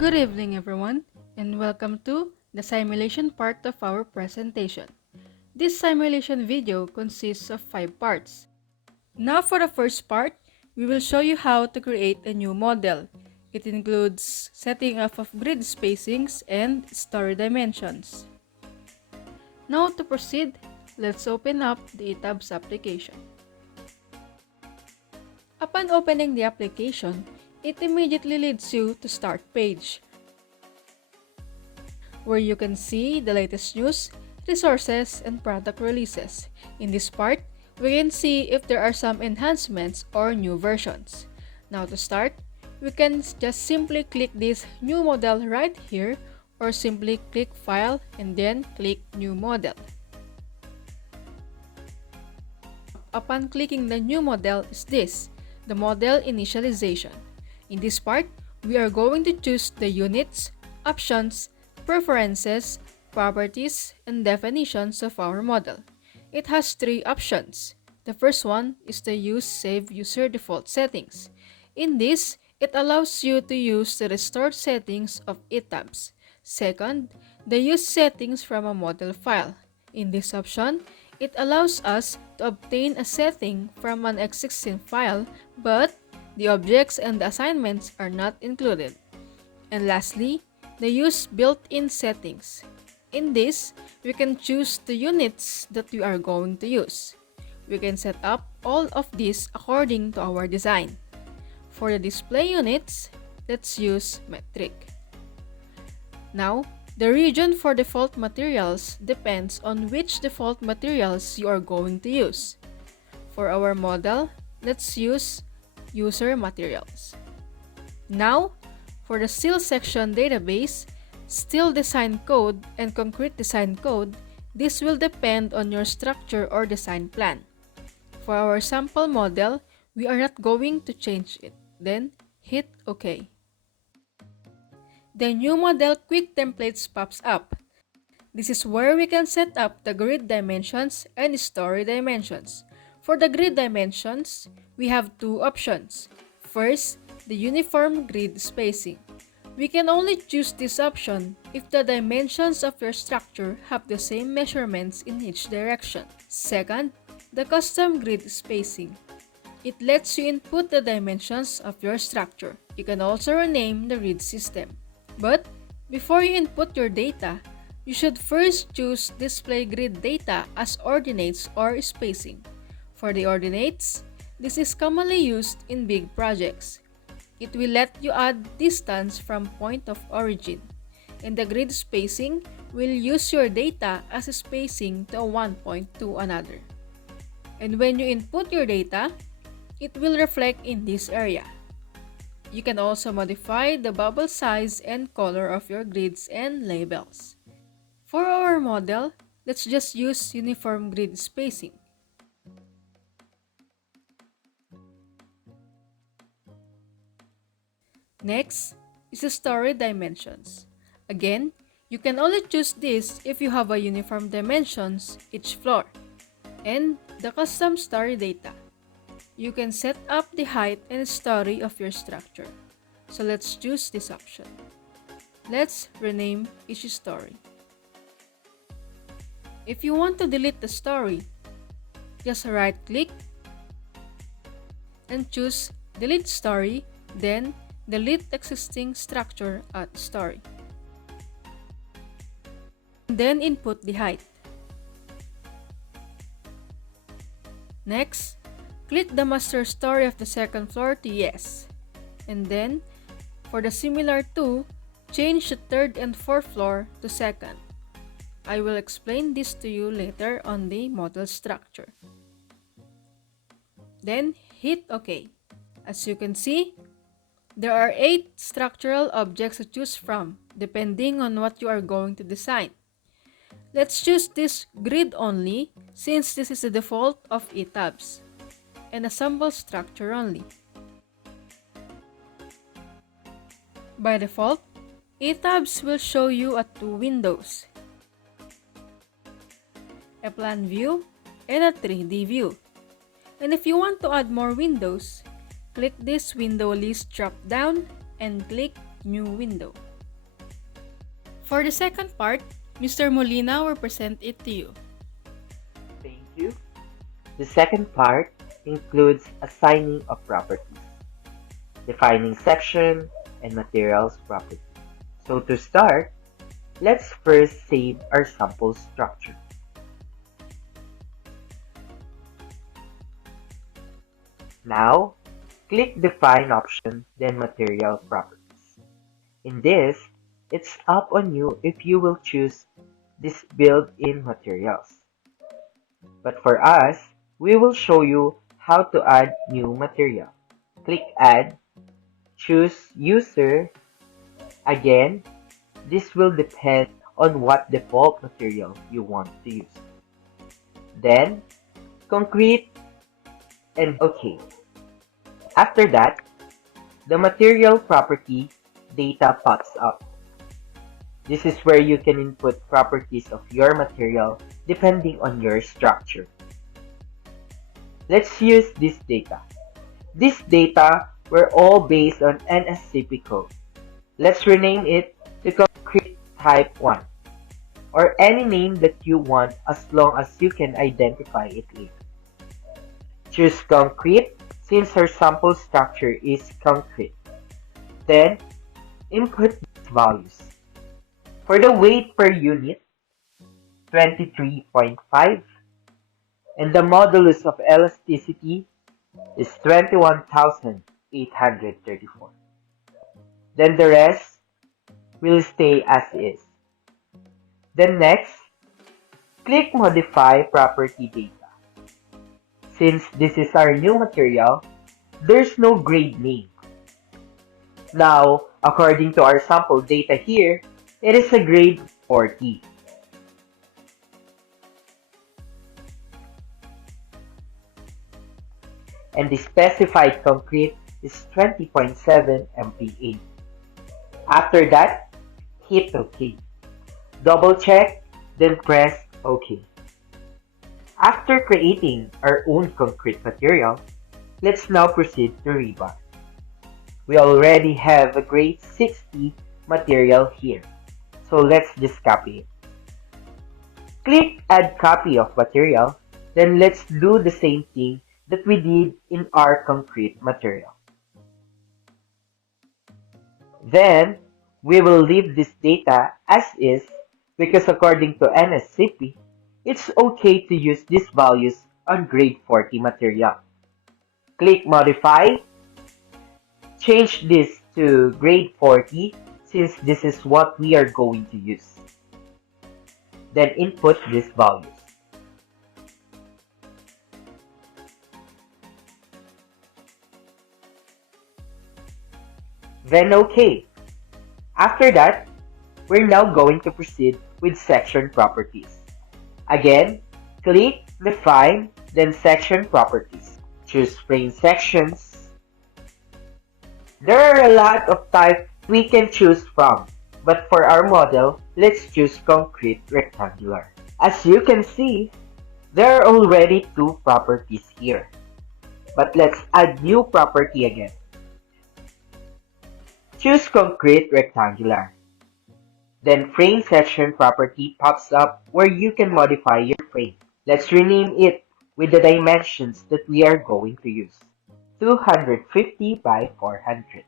Good evening everyone, and welcome to the simulation part of our presentation. This simulation video consists of 5 parts. Now for the first part, we will show you how to create a new model. It includes setting up of grid spacings and story dimensions. Now to proceed, let's open up the ETABS application. Upon opening the application, it immediately leads you to Start page, where you can see the latest news, resources, and product releases. In this part, we can see if there are some enhancements or new versions. Now to start, we can just simply click this new model right here, or simply click File and then click New Model. Upon clicking the new model is this, the model initialization. In this part, we are going to choose the units, options, preferences, properties, and definitions of our model. It has 3 options. The first one is the Use Save User Default Settings. In this, it allows you to use the restored settings of ETABS. Second, the Use Settings from a model file. In this option, it allows us to obtain a setting from an existing file, but the objects and the assignments are not included. And lastly, the Use Built-in Settings. In this, we can choose the units that we are going to use. We can set up all of these according to our design. For the display units, let's use metric. Now, the region for default materials depends on which default materials you are going to use. For our model, let's use user materials. Now, for the Steel section database, Steel design code and concrete design code, this will depend on your structure or design plan. For our sample model, we are not going to change it. Then, hit OK. The new model quick templates pops up. This is where we can set up the grid dimensions and story dimensions. For the grid dimensions, we have 2 options. First, the uniform grid spacing. We can only choose this option if the dimensions of your structure have the same measurements in each direction. Second, the custom grid spacing. It lets you input the dimensions of your structure. You can also rename the grid system. But before you input your data, you should first choose Display Grid Data as ordinates or spacing. For the ordinates, this is commonly used in big projects. It will let you add distance from point of origin. And the grid spacing will use your data as a spacing to one point to another. And when you input your data, it will reflect in this area. You can also modify the bubble size and color of your grids and labels. For our model, let's just use uniform grid spacing. Next is the story dimensions. Again, you can only choose this if you have a uniform dimensions each floor. And the custom story data. You can set up the height and story of your structure. So let's choose this option. Let's rename each story. If you want to delete the story, just right-click and choose Delete Story, then delete existing structure at story. Then input the height. Next, click the master story of the second floor to yes. And then, for the similar to, change the third and fourth floor to second. I will explain this to you later on the model structure. Then, hit OK. As you can see, there are 8 structural objects to choose from, depending on what you are going to design. Let's choose this grid only, since this is the default of ETABS, and assemble structure only. By default, ETABS will show you 2 windows, a plan view and a 3D view. And if you want to add more windows, click this window list drop down and click New Window. For the second part, Mr. Molina will present it to you. Thank you. The second part includes assigning of properties, defining section and materials properties. So to start, let's first save our sample structure. Now, click Define option, then Material Properties. In this, it's up on you if you will choose this built-in materials. But for us, we will show you how to add new material. Click Add, choose User. Again, this will depend on what default material you want to use. Then, Concrete and OK. After that, the material property data pops up. This is where you can input properties of your material depending on your structure. Let's use this data. This data were all based on NSCP code. Let's rename it to Concrete Type 1 or any name that you want as long as you can identify it later. Choose Concrete since our sample structure is concrete. Then, input these values. For the weight per unit, 23.5, and the modulus of elasticity is 21,834. Then the rest will stay as is. Then next, click Modify Property Data. Since this is our new material, there's no grade name. Now, according to our sample data here, it is a grade 40. And the specified concrete is 20.7 MPa. After that, hit OK. Double check, then press OK. After creating our own concrete material, let's now proceed to rebar. We already have a grade 60 material here, so let's just copy it. Click Add Copy of Material, then let's do the same thing that we did in our concrete material. Then, we will leave this data as is because according to NSCP, it's okay to use these values on grade 40 material. Click Modify, change this to grade 40 since this is what we are going to use. Then input these values. Then OK. After that, we're now going to proceed with section properties. Again, click Define, then Section Properties. Choose Frame Sections. There are a lot of types we can choose from, but for our model, let's choose Concrete Rectangular. As you can see, there are already two properties here. But let's add new property again. Choose Concrete Rectangular. Then Frame Section property pops up where you can modify your frame. Let's rename it with the dimensions that we are going to use. 250 by 400.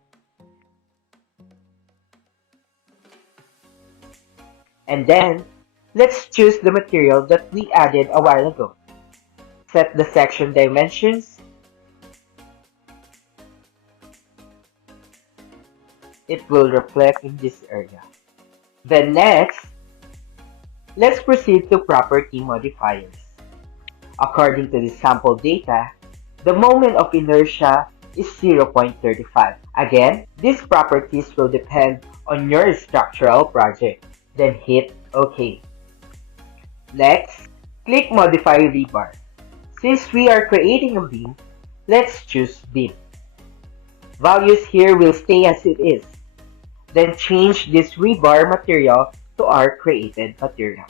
And then, let's choose the material that we added a while ago. Set the section dimensions. It will reflect in this area. Then next, let's proceed to property modifiers. According to the sample data, the moment of inertia is 0.35. Again, these properties will depend on your structural project. Then hit OK. Next, click Modify Rebar. Since we are creating a beam, let's choose beam. Values here will stay as it is. Then change this rebar material to our created material.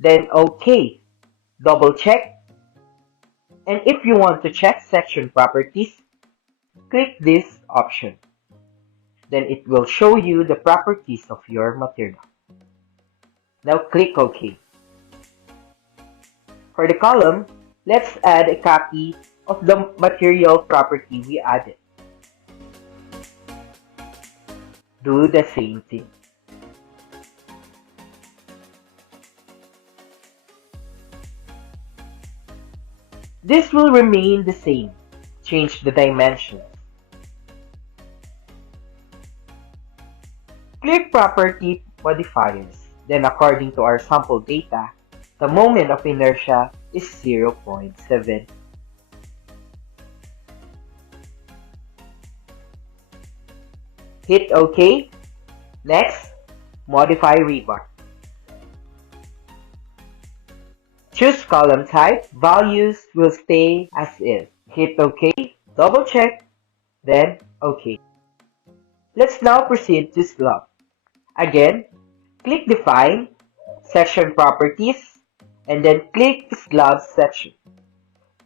Then OK. Double check. And if you want to check section properties, click this option. Then it will show you the properties of your material. Now click OK. For the column, let's add a copy of the material property we added. Do the same thing. This will remain the same. Change the dimensions. Click Property Modifiers. Then according to our sample data, the moment of inertia is 0.7. Hit OK. Next, modify rebar. Choose column type. Values will stay as is. Hit OK. Double check. Then OK. Let's now proceed to slab. Again, click Define, Section Properties, and then click Slab section.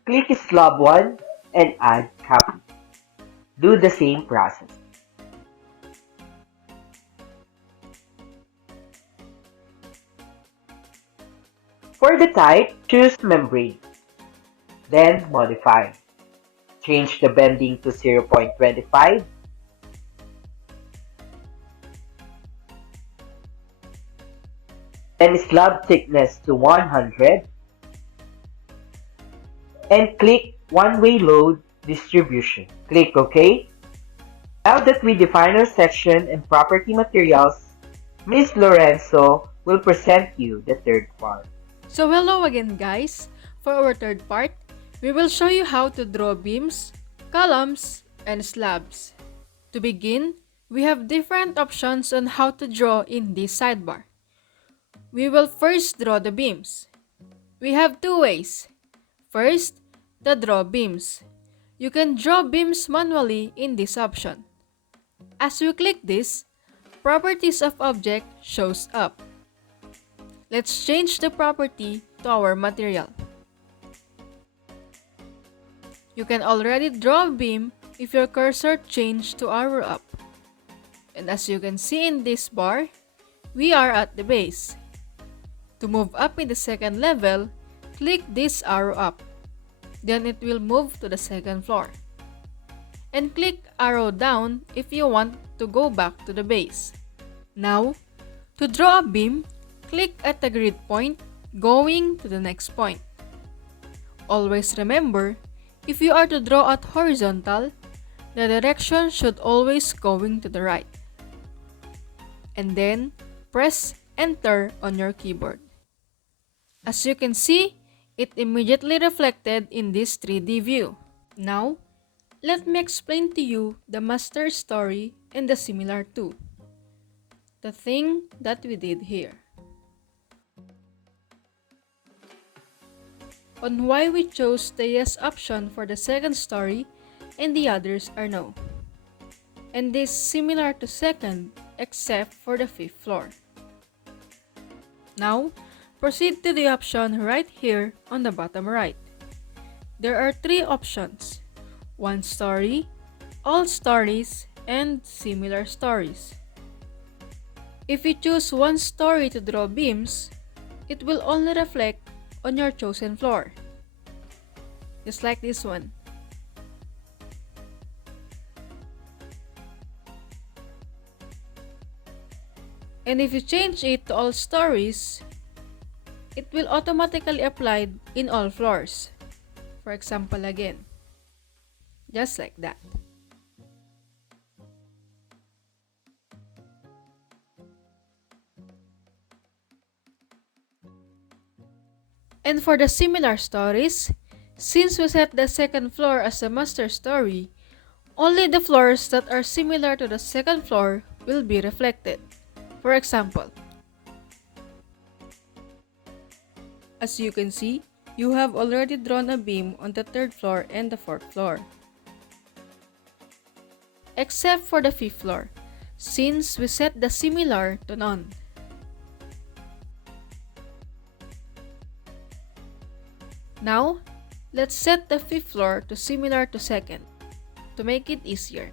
Click Slab 1 and add copy. Do the same process. For the type, choose membrane. Then modify. Change the bending to 0.25. Then slab thickness to 100. And click one-way load distribution. Click OK. Now that we define our section and property materials, Ms. Lorenzo will present you the third part. So hello again guys! For our third part, we will show you how to draw beams, columns, and slabs. To begin, we have different options on how to draw in this sidebar. We will first draw the beams. We have two ways. First, the draw beams. You can draw beams manually in this option. As we click this, Properties of Object shows up. Let's change the property to our material. You can already draw a beam if your cursor changed to arrow up. And as you can see in this bar, we are at the base. To move up in the second level, click this arrow up. Then it will move to the second floor. And click arrow down if you want to go back to the base. Now, to draw a beam, click at the grid point going to the next point. Always remember, if you are to draw at horizontal, the direction should always going to the right. And then, press Enter on your keyboard. As you can see, it immediately reflected in this 3D view. Now, let me explain to you the master story and the similar to. The thing that we did here. On why we chose the yes option for the second story and the others are no. And this similar to second except for the fifth floor. Now, proceed to the option right here on the bottom right. There are three options: one story, all stories, and similar stories. If you choose one story to draw beams, it will only reflect on your chosen floor. Just like this one. And if you change it to all stories, it will automatically apply in all floors. For example again. Just like that. And for the similar stories, since we set the second floor as a master story, only the floors that are similar to the second floor will be reflected. For example, as you can see, you have already drawn a beam on the third floor and the fourth floor. Except for the fifth floor, since we set the similar to none. Now, let's set the fifth floor to similar to second, to make it easier.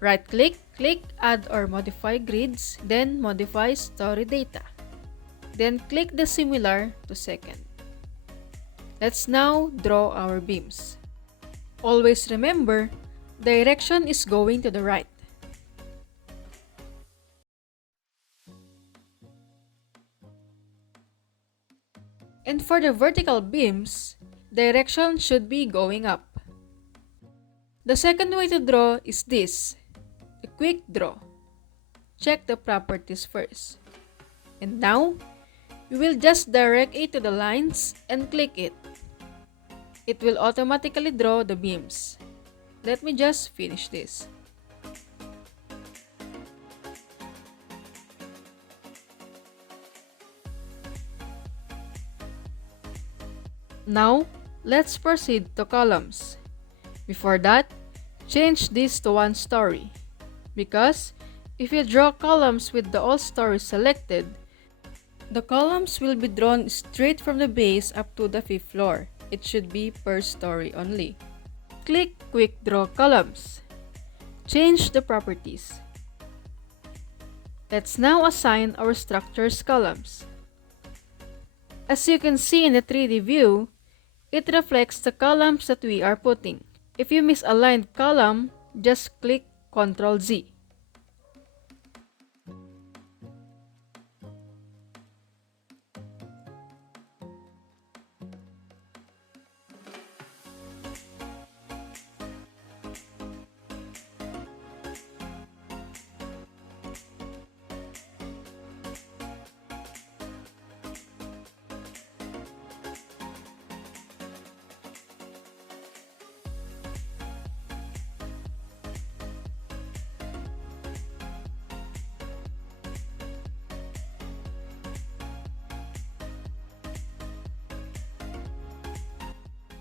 Right-click, click Add or Modify Grids, then Modify Story Data. Then click the Similar to Second. Let's now draw our beams. Always remember, direction is going to the right. And for the vertical beams, direction should be going up. The second way to draw is this, a quick draw. Check the properties first. And now, we will just direct it to the lines and click it. It will automatically draw the beams. Let me just finish this. Now, let's proceed to columns. Before that, change this to one story. Because if you draw columns with the all stories selected, the columns will be drawn straight from the base up to the 5th floor. It should be per story only. Click Quick Draw Columns. Change the properties. Let's now assign our structures columns. As you can see in the 3D view, it reflects the columns that we are putting. If you misaligned column, just click Ctrl Z.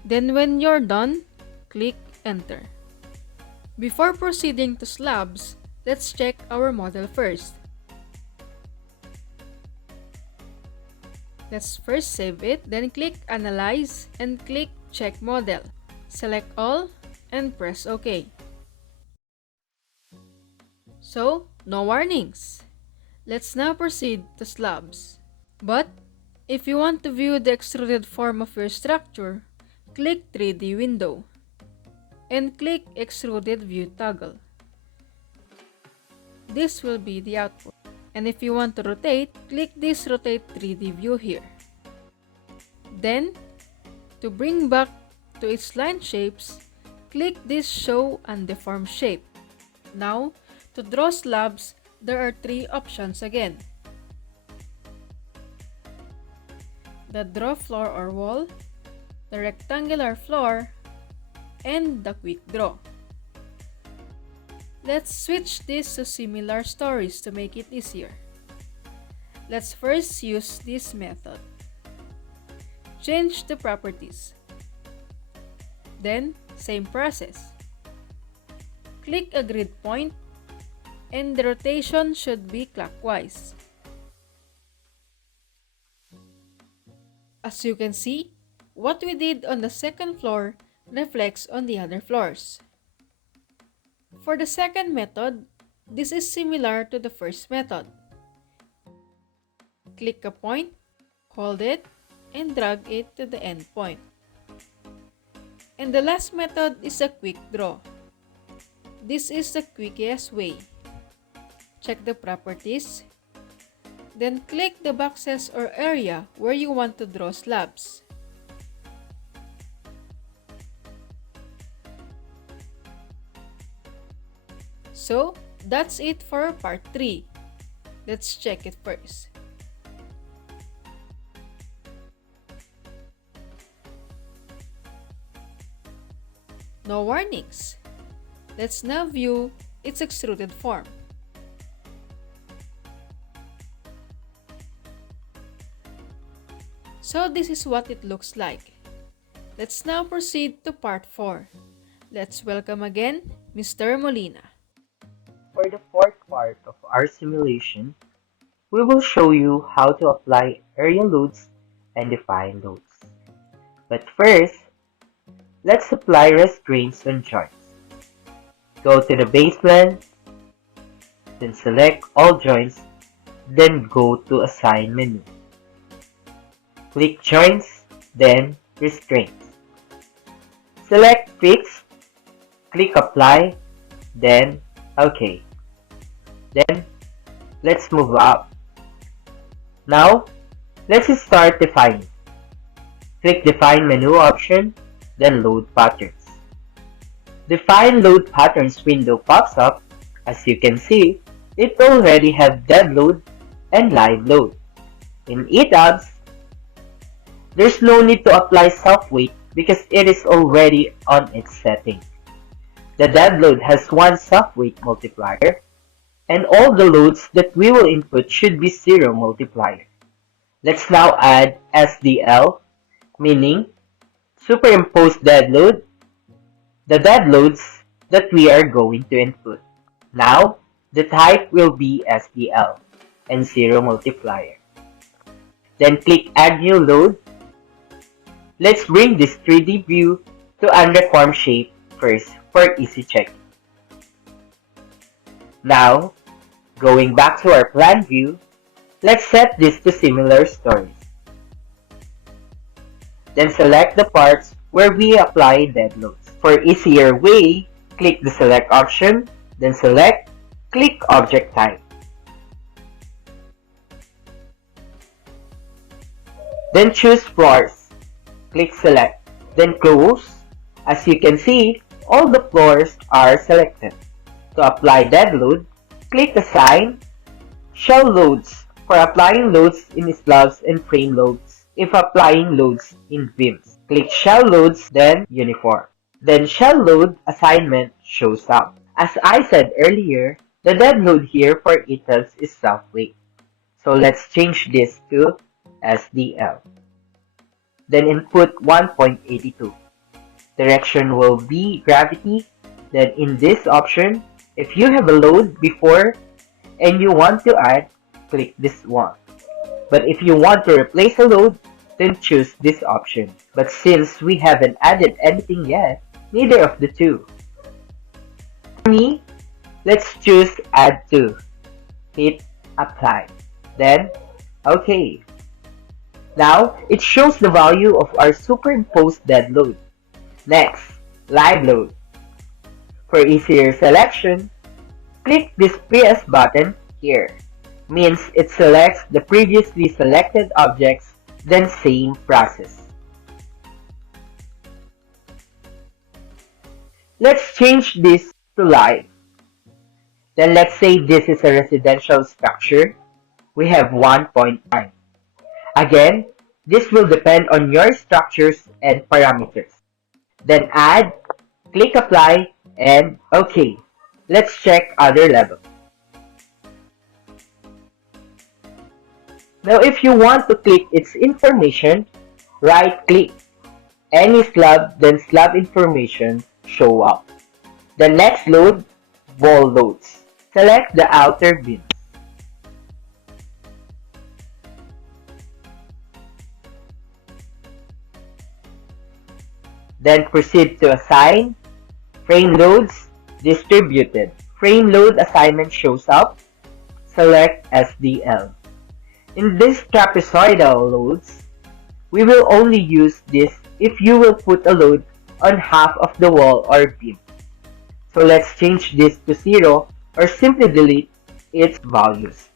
Then when you're done, click Enter. Before proceeding to slabs, let's check our model first. Let's first save it, then click Analyze and click Check Model. Select all and press OK. So, no warnings. Let's now proceed to slabs. But, if you want to view the extruded form of your structure, click 3D window and click Extruded View toggle. This will be the output. And if you want to rotate, click this Rotate 3D view here. Then, to bring back to its line shapes, click this Show Undeformed Shape. Now, to draw slabs, there are 3 options again. The Draw Floor or Wall, the rectangular floor, and the quick draw. Let's switch this to similar stories to make it easier. Let's first use this method. Change the properties. Then, same process. Click a grid point, and the rotation should be clockwise. As you can see, what we did on the second floor reflects on the other floors. For the second method, this is similar to the first method. Click a point, hold it, and drag it to the end point. And the last method is a quick draw. This is the quickest way. Check the properties, then click the boxes or area where you want to draw slabs. So, that's it for part 3. Let's check it first. No warnings. Let's now view its extruded form. So this is what it looks like. Let's now proceed to part 4. Let's welcome again Mr. Molina. For the fourth part of our simulation, we will show you how to apply area loads and define loads. But first, let's apply restraints on joints. Go to the baseline, then select all joints, then go to Assign menu. Click Joints, then Restraints. Select Fix, click Apply, then OK. Then, let's move up. Now, let's start defining. Click Define menu option, then Load Patterns. Define Load Patterns window pops up. As you can see, it already has dead load and live load. In ETABS, there's no need to apply soft weight because it is already on its setting. The dead load has one soft weight multiplier, and all the loads that we will input should be 0 multiplier. Let's now add SDL, meaning superimpose dead load, the dead loads that we are going to input. Now, the type will be SDL and 0 multiplier. Then click Add New Load. Let's bring this 3D view to undeformed shape first for easy checking. Now, going back to our plan view, let's set this to similar stories. Then select the parts where we apply dead loads. For easier way, click the Select option, then select Click Object Type. Then choose Floors. Click Select, then Close. As you can see, all the floors are selected. To apply dead load, click Assign, Shell Loads for applying loads in slabs and frame loads if applying loads in beams. Click Shell Loads, then Uniform. Then Shell Load Assignment shows up. As I said earlier, the dead load here for ETABS is soft weight. So let's change this to SDL. Then input 1.82. Direction will be gravity. Then in this option, if you have a load before and you want to add, click this one. But if you want to replace a load, then choose this option. But since we haven't added anything yet, neither of the two. For me, let's choose Add To. Hit Apply. Then, OK. Now, it shows the value of our superimposed dead load. Next, Live Load. For easier selection, click this PS button here. Means it selects the previously selected objects, then same process. Let's change this to live. Then let's say this is a residential structure. We have 1.9. Again, this will depend on your structures and parameters. Then add, click Apply, and OK. Let's check other level. Now if you want to click its information, right-click any slab, then slab information show up. The next load, wall loads. Select the outer beams. Then proceed to assign frame loads distributed. Frame load assignment shows up. Select SDL. In this trapezoidal loads, we will only use this if you will put a load on half of the wall or beam. So let's change this to 0 or simply delete its values.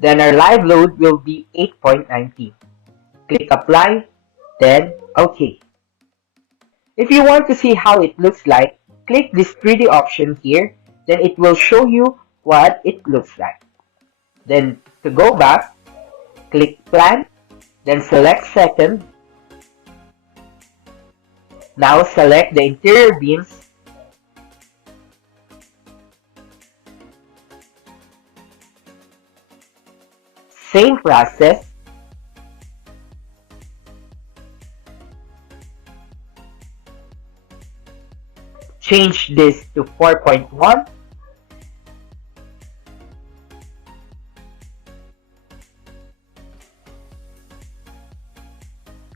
Then our live load will be 8.19. Click Apply, then OK. If you want to see how it looks like, click this 3D option here, then it will show you what it looks like. Then to go back, click Plan, then select Second. Now select the interior beams. Same process. Change this to 4.1.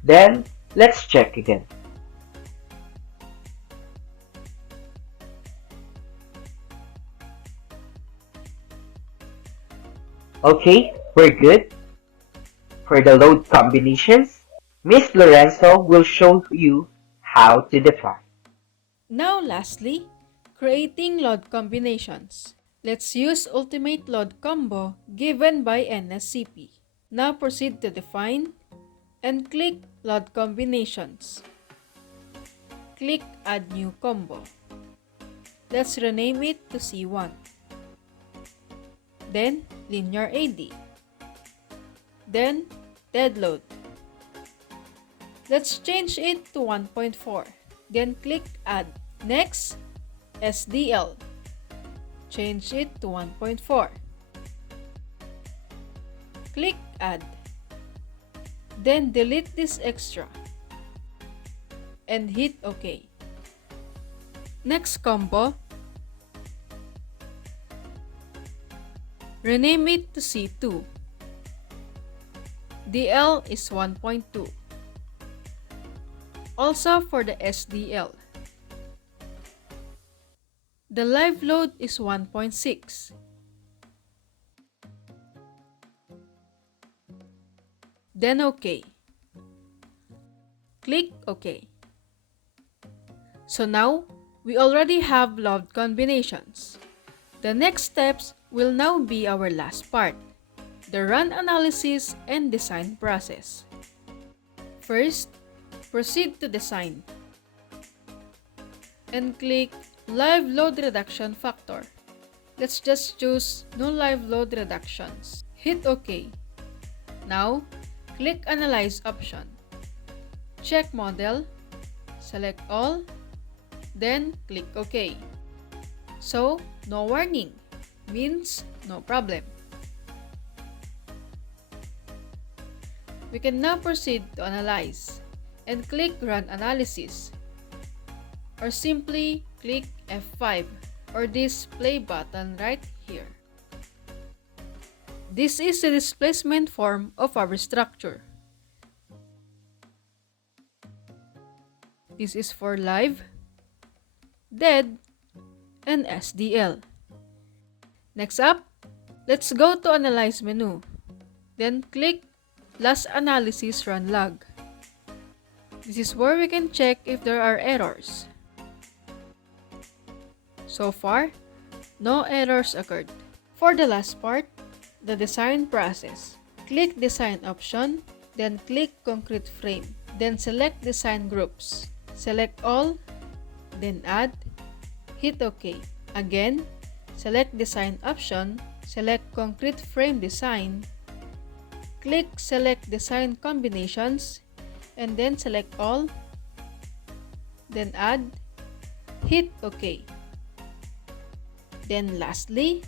Then let's check again. Okay, we're good. For the load combinations, Miss Lorenzo will show you how to define. Now lastly, creating load combinations. Let's use ultimate load combo given by NSCP. Now proceed to define and click load combinations. Click add new combo. Let's rename it to C1. Then linear AD. Then dead load. Let's change it to 1.4. Then click add. Next, SDL. Change it to 1.4. Click add. Then delete this extra. And hit OK. Next combo, rename it to C2. DL is 1.2. Also for the SDL. The live load is 1.6. Then OK. Click OK. So now, we already have load combinations. The next steps will now be our last part, the run analysis and design process. First, proceed to design and click live load reduction factor. Let's just choose no live load reductions. Hit OK. Now, click analyze option. Check model, select all, then click OK. So, no warning means no problem. We can now proceed to analyze and click run analysis, or simply click F5 or this play button right here. This is the displacement form of our structure. This is for live, dead, and SDL. Next up, let's go to Analyze menu. Then click Last Analysis Run Log. This is where we can check if there are errors. So far, no errors occurred. For the last part, the design process. Click Design option, then click Concrete Frame. Then select Design Groups. Select all, then Add, hit OK. Again, select Design option, select Concrete Frame Design, click Select Design Combinations, and then select all, then Add, hit OK. Then lastly,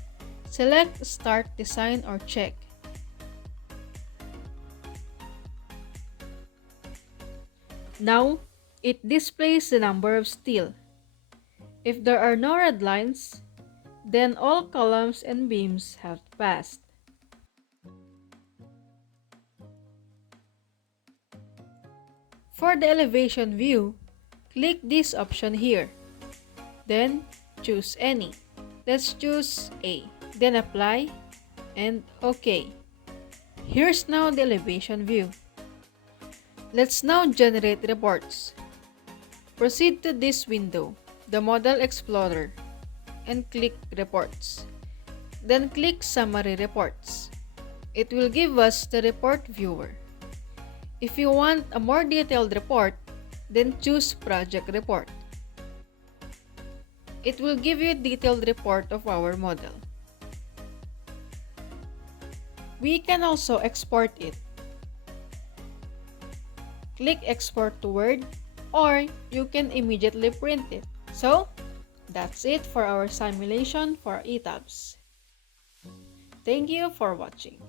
select Start Design or Check. Now, it displays the number of steel. If there are no red lines, then all columns and beams have passed. For the elevation view, click this option here. Then choose any. Let's choose A. Then apply and OK. Here's now the elevation view. Let's now generate reports. Proceed to this window, the Model Explorer, and click Reports. Then click Summary Reports. It will give us the report viewer. If you want a more detailed report, then choose Project Report. It will give you a detailed report of our model. We can also export it. Click Export to Word, or you can immediately print it. So, that's it for our simulation for ETABS. Thank you for watching.